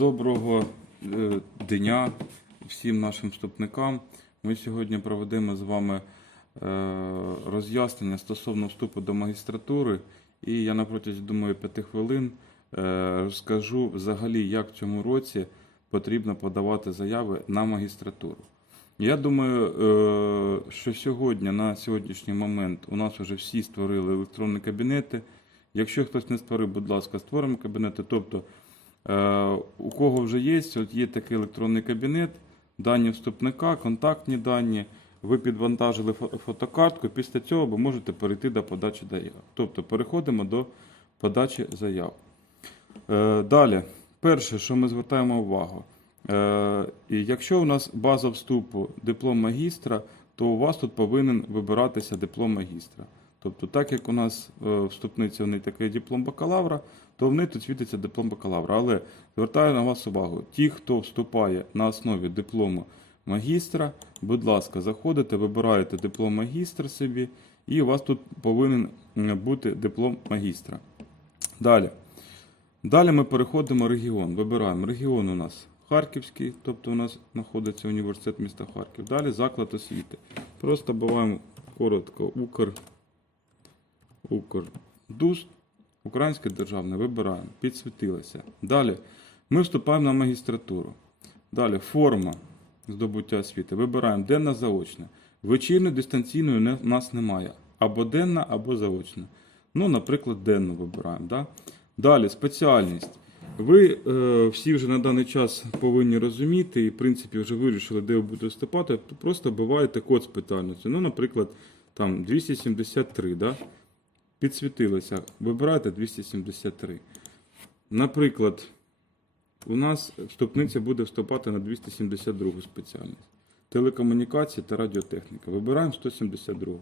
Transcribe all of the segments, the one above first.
Доброго е, дня всім нашим вступникам. Ми сьогодні проведемо з вами е, роз'яснення стосовно вступу до магістратури. І я на протязі, думаю, п'яти хвилин е, розкажу взагалі, як в цьому році потрібно подавати заяви на магістратуру. Я думаю, що сьогодні, на сьогоднішній момент, у нас вже всі створили електронні кабінети. Якщо хтось не створив, будь ласка, створимо кабінети. Тобто, у кого вже є, от є такий електронний кабінет, дані вступника, контактні дані. Ви підвантажили фотокартку, після цього ви можете перейти до подачі заяв. Тобто переходимо до подачі заяв. Е, Далі, перше, що ми звертаємо увагу. Е, і Якщо у нас база вступу диплом магістра, то у вас тут повинен вибиратися диплом магістра. Тобто, так як у нас е, вступниця не такий диплом бакалавра, то в неї тут світиться диплом бакалавра. Але звертаю на вас увагу: ті, хто вступає на основі диплому магістра, будь ласка, заходите, вибираєте диплом магістра собі, і у вас тут повинен бути диплом магістра. Далі. Далі ми переходимо регіон. Вибираємо регіон у нас Харківський, тобто у нас знаходиться університет міста Харків. Далі заклад освіти. Просто буваємо коротко Укр, Укрдуст, Українське державне, вибираємо, підсвітилося. Далі ми вступаємо на магістратуру. Далі форма здобуття освіти. Вибираємо денна заочна. Вечірньої дистанційної не- нас немає. Або денна, або заочна. Ну, наприклад, денну вибираємо. Да? Далі спеціальність. Ви е, всі вже на даний час повинні розуміти і, в принципі, вже вирішили, де ви будете то просто вбиваєте код спеціальності. Ну, наприклад, там 273, да? Підсвітилося. Вибираєте 273. Наприклад, у нас вступниця буде вступати на 272 спеціальність. Телекомунікації та радіотехніка. Вибираємо 172.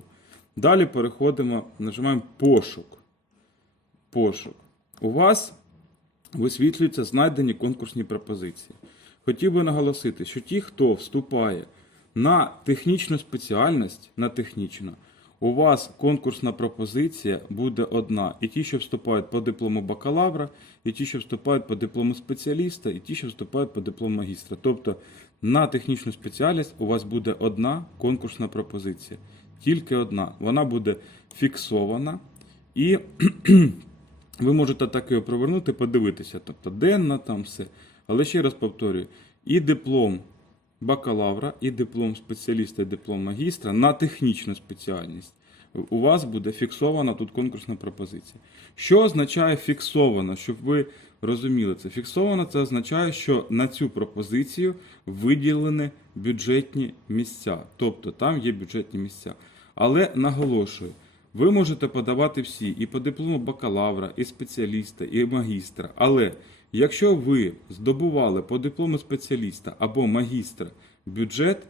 Далі переходимо, нажимаємо пошук. Пошук. У вас висвітлюються знайдені конкурсні пропозиції. Хотів би наголосити, що ті, хто вступає на технічну спеціальність, на технічну, у вас конкурсна пропозиція буде одна. І ті, що вступають по диплому бакалавра, і ті, що вступають по диплому спеціаліста, і ті, що вступають по диплому магістра. Тобто на технічну спеціальність у вас буде одна конкурсна пропозиція. Тільки одна. Вона буде фіксована і ви можете так його провернути, подивитися, тобто денна там все. Але ще раз повторюю: і диплом бакалавра, і диплом спеціаліста, і диплом магістра на технічну спеціальність. У вас буде фіксована тут конкурсна пропозиція. Що означає фіксована, щоб ви розуміли це? Фіксована це означає, що на цю пропозицію виділені бюджетні місця. Тобто там є бюджетні місця. Але наголошую, ви можете подавати всі і по диплому бакалавра, і спеціаліста, і магістра. Але якщо ви здобували по диплому спеціаліста або магістра бюджет,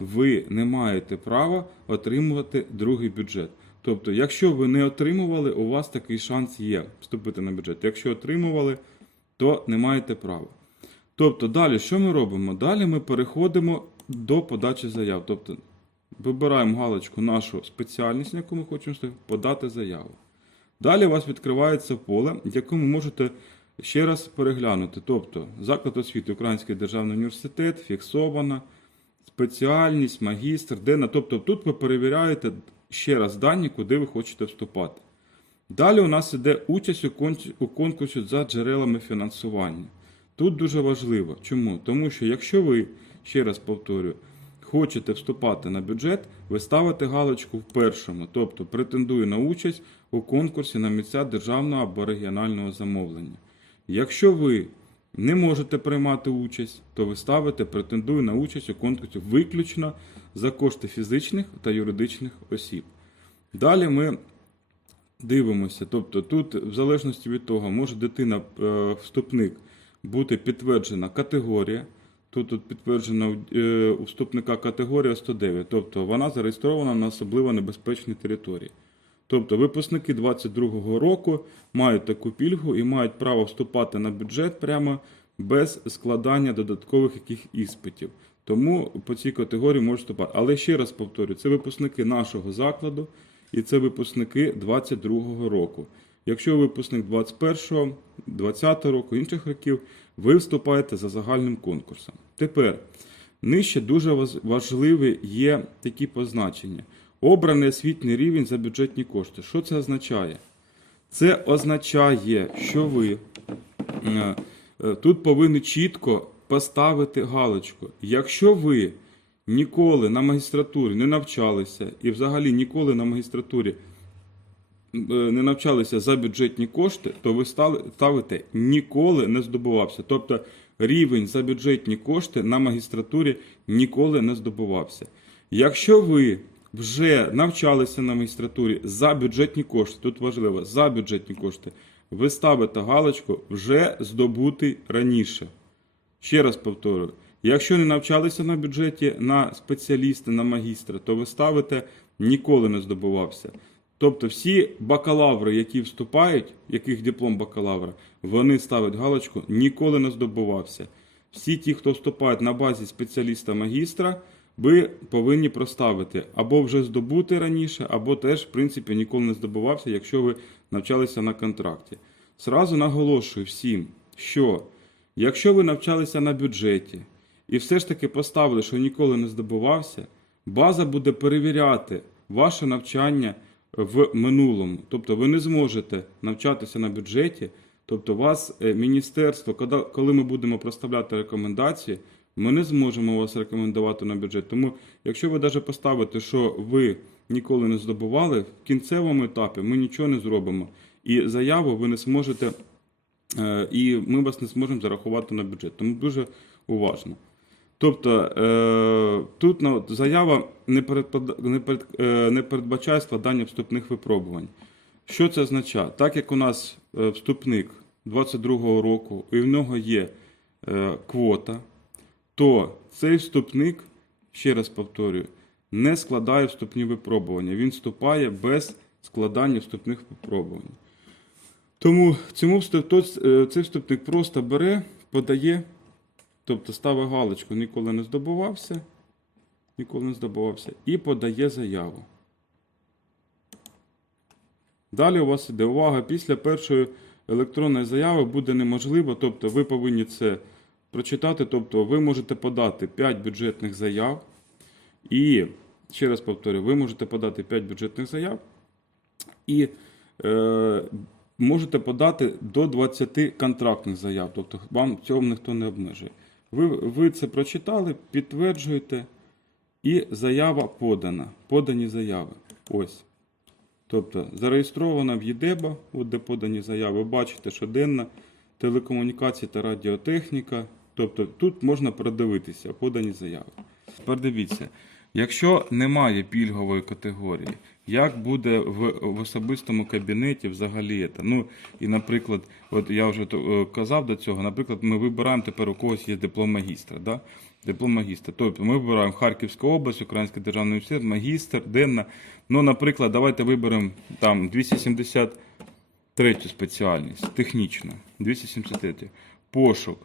ви не маєте права отримувати другий бюджет. Тобто, якщо ви не отримували, у вас такий шанс є вступити на бюджет. Якщо отримували, то не маєте права. Тобто, далі що ми робимо? Далі ми переходимо до подачі заяв. Тобто, вибираємо галочку нашу спеціальність, на яку ми хочемо подати заяву. Далі у вас відкривається поле, яке ви можете ще раз переглянути. Тобто, заклад освіти Український державний університет, фіксована, спеціальність, магістр, денна. Тобто тут ви перевіряєте ще раз дані, куди ви хочете вступати. Далі у нас іде участь у конкурсі за джерелами фінансування. Тут дуже важливо. Чому? Тому що якщо ви, ще раз повторюю, хочете вступати на бюджет, ви ставите галочку в першому, тобто претендую на участь у конкурсі на місця державного або регіонального замовлення. Якщо ви не можете приймати участь, то ви ставите претендую на участь у конкурсі виключно за кошти фізичних та юридичних осіб. Далі ми дивимося. Тобто тут, в залежності від того, може дитина, е, вступник, бути підтверджена категорія. Тут, тут підтверджена е, у вступника категорія 109, тобто вона зареєстрована на особливо небезпечній території. Тобто випускники 22-го року мають таку пільгу і мають право вступати на бюджет прямо без складання додаткових яких іспитів. Тому по цій категорії можуть вступати. Але ще раз повторюю, це випускники нашого закладу і це випускники 22-го року. Якщо випускник 21-го, 20-го року, інших років, ви вступаєте за загальним конкурсом. Тепер нижче дуже важливі є такі позначення. Обраний освітній рівень за бюджетні кошти. Що це означає? Це означає, що ви е, е, тут повинні чітко поставити галочку. Якщо ви ніколи на магістратурі не навчалися і взагалі ніколи на магістратурі е, не навчалися за бюджетні кошти, то ви ставите ніколи не здобувався. Тобто рівень за бюджетні кошти на магістратурі ніколи не здобувався. Якщо ви вже навчалися на магістратурі за бюджетні кошти, тут важливо, за бюджетні кошти, ви ставите галочку вже здобутий раніше. Ще раз повторюю, якщо не навчалися на бюджеті на спеціаліста, на магістра, то ви ставите ніколи не здобувався. Тобто всі бакалаври, які вступають, яких диплом бакалавра, вони ставлять галочку ніколи не здобувався. Всі ті, хто вступають на базі спеціаліста магістра, ви повинні проставити або вже здобути раніше, або теж, в принципі, ніколи не здобувався, якщо ви навчалися на контракті. Сразу наголошую всім, що якщо ви навчалися на бюджеті і все ж таки поставили, що ніколи не здобувався, база буде перевіряти ваше навчання в минулому. Тобто ви не зможете навчатися на бюджеті, тобто вас е, міністерство, коли- ми будемо проставляти рекомендації, ми не зможемо вас рекомендувати на бюджет. Тому, якщо ви навіть поставите, що ви ніколи не здобували, в кінцевому етапі ми нічого не зробимо. І заяву ви не зможете, е, і ми вас не зможемо зарахувати на бюджет. Тому дуже уважно. Тобто е, тут ну, заява е, не передбачає складання вступних випробувань. Що це означає? Так як у нас вступник 22-го року і в нього є квота, то цей вступник, ще раз повторюю, не складає вступні випробування. Він вступає без складання вступних випробувань. Тому цьому е, цей вступник просто бере, подає, тобто ставить галочку, ніколи не здобувався, ніколи не здобувався, і подає заяву. Далі у вас іде увага, після першої електронної заяви буде неможливо, тобто ви повинні це прочитати, тобто ви можете подати 5 бюджетних заяв. І, ще раз повторю, ви можете подати 5 бюджетних заяв і е, можете подати до 20 контрактних заяв, тобто вам цього ніхто не обмежує. Ви, ви це прочитали, підтверджуєте, і заява подана. Подані заяви. Ось. Тобто зареєстрована в ЄДЕБА, от де подані заяви, бачите, що денна телекомунікації та радіотехніка. Тобто тут можна продивитися подані заяви. Тепер дивіться, якщо немає пільгової категорії, як буде в, в особистому кабінеті взагалі це? Ну і, наприклад, от я вже е, казав до цього, наприклад, ми вибираємо тепер у когось є диплом магістра. Да? Диплом магістра. Тобто ми вибираємо Харківська область, Український державний університет, магістр, денна. Ну, наприклад, давайте виберемо там 273 спеціальність, технічну, 273. Пошук.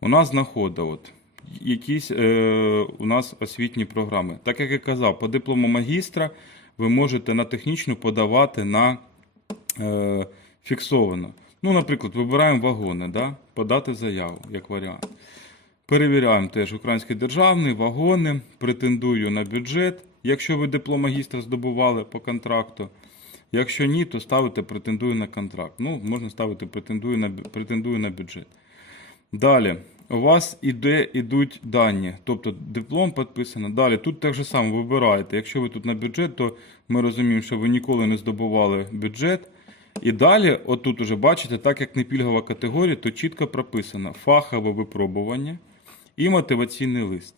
У нас знаходить от, якісь е, у нас освітні програми. Так як я казав, по диплому магістра ви можете на технічну подавати на е, фіксовано. Ну, наприклад, вибираємо вагони, да? подати заяву як варіант. Перевіряємо теж український державний, вагони, претендую на бюджет, якщо ви диплом магістра здобували по контракту. Якщо ні, то ставите претендую на контракт. Ну, можна ставити претендую на, претендую на бюджет. Далі, у вас іде, ідуть дані, тобто диплом підписано. Далі, тут так же само вибираєте. Якщо ви тут на бюджет, то ми розуміємо, що ви ніколи не здобували бюджет. І далі, отут уже бачите, так як не пільгова категорія, то чітко прописано фахове випробування і мотиваційний лист.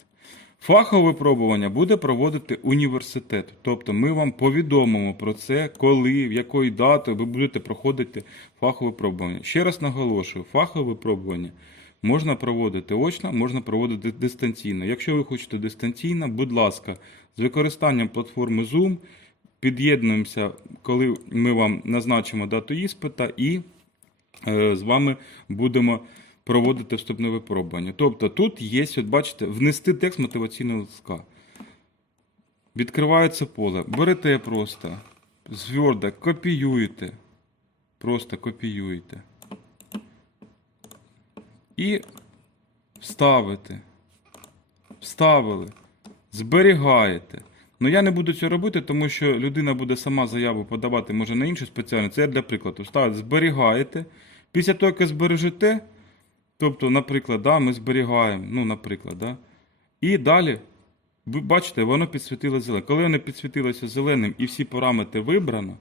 Фахове випробування буде проводити університет. Тобто ми вам повідомимо про це, коли, в якої дати ви будете проходити фахове випробування. Ще раз наголошую, фахове випробування можна проводити очно, можна проводити дистанційно. Якщо ви хочете дистанційно, будь ласка, з використанням платформи Zoom під'єднуємося, коли ми вам назначимо дату іспита і е, з вами будемо проводити вступне випробування. Тобто тут є, от бачите, внести текст мотиваційного листка. Відкривається поле. Берете просто з копіюєте. просто копіюєте. І вставите. Вставили. Зберігаєте. Ну я не буду цього робити, тому що людина буде сама заяву подавати, може на іншу спеціальну. Це я для прикладу. Ставите, зберігаєте. Після того, як збережете, тобто, наприклад, да, ми зберігаємо, ну, наприклад, да, і далі, ви бачите, воно підсвітило зеленим. Коли воно підсвітилося зеленим і всі параметри вибрано,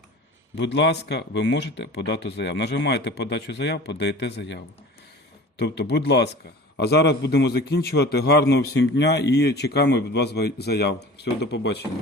будь ласка, ви можете подати заяву. Нажимаєте подачу заяв, подаєте заяву. Тобто, будь ласка. А зараз будемо закінчувати. Гарного всім дня і чекаємо від вас заяв. Всього до побачення.